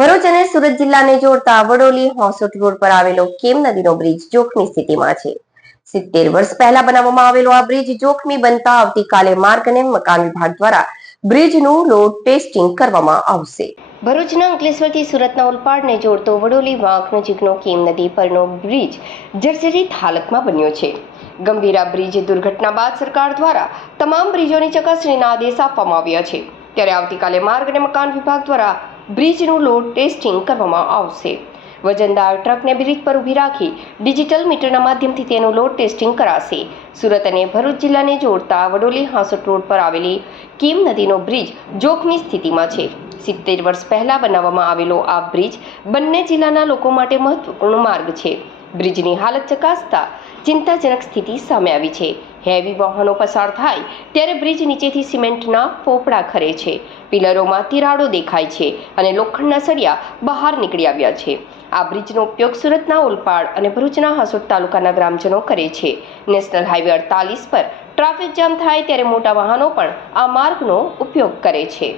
ભરૂચ અને સુરત જિલ્લાને જોડતા વડોલી હોસોટ રોડ પર આવેલો કેમ નદીનો બ્રિજ જોખમી સ્થિતિમાં છે સિત્તેર વર્ષ પહેલા બનાવવામાં આવેલો આ બ્રિજ જોખમી બનતા આવતીકાલે માર્ગ અને મકાન વિભાગ દ્વારા બ્રિજનું લોડ ટેસ્ટિંગ કરવામાં આવશે ભરૂચના અંકલેશ્વરથી સુરતના ઓલપાડને જોડતો વડોલી વાંક નજીકનો કેમ નદી પરનો બ્રિજ જર્જરિત હાલતમાં બન્યો છે ગંભીરા બ્રિજ દુર્ઘટના બાદ સરકાર દ્વારા તમામ બ્રિજોની ચકાસણીના આદેશ આપવામાં આવ્યા છે ત્યારે આવતીકાલે માર્ગ અને મકાન વિભાગ દ્વારા બ્રિજનું લોડ ટેસ્ટિંગ કરવામાં આવશે વજનદાર ટ્રકને બ્રિજ પર ઊભી રાખી ડિજિટલ મીટરના માધ્યમથી તેનું લોડ ટેસ્ટિંગ કરાશે સુરત અને ભરૂચ જિલ્લાને જોડતા વડોલી હાંસોટ રોડ પર આવેલી કીમ નદીનો બ્રિજ જોખમી સ્થિતિમાં છે સિત્તેર વર્ષ પહેલાં બનાવવામાં આવેલો આ બ્રિજ બંને જિલ્લાના લોકો માટે મહત્વપૂર્ણ માર્ગ છે બ્રિજની હાલત ચકાસતા ચિંતાજનક સ્થિતિ સામે આવી છે હેવી વાહનો પસાર થાય ત્યારે બ્રિજ નીચેથી સિમેન્ટના પોપડા ખરે છે પિલરોમાં તિરાડો દેખાય છે અને લોખંડના સળિયા બહાર નીકળી આવ્યા છે આ બ્રિજનો ઉપયોગ સુરતના ઓલપાડ અને ભરૂચના હાસોટ તાલુકાના ગ્રામજનો કરે છે નેશનલ હાઈવે અડતાલીસ પર ટ્રાફિક જામ થાય ત્યારે મોટા વાહનો પણ આ માર્ગનો ઉપયોગ કરે છે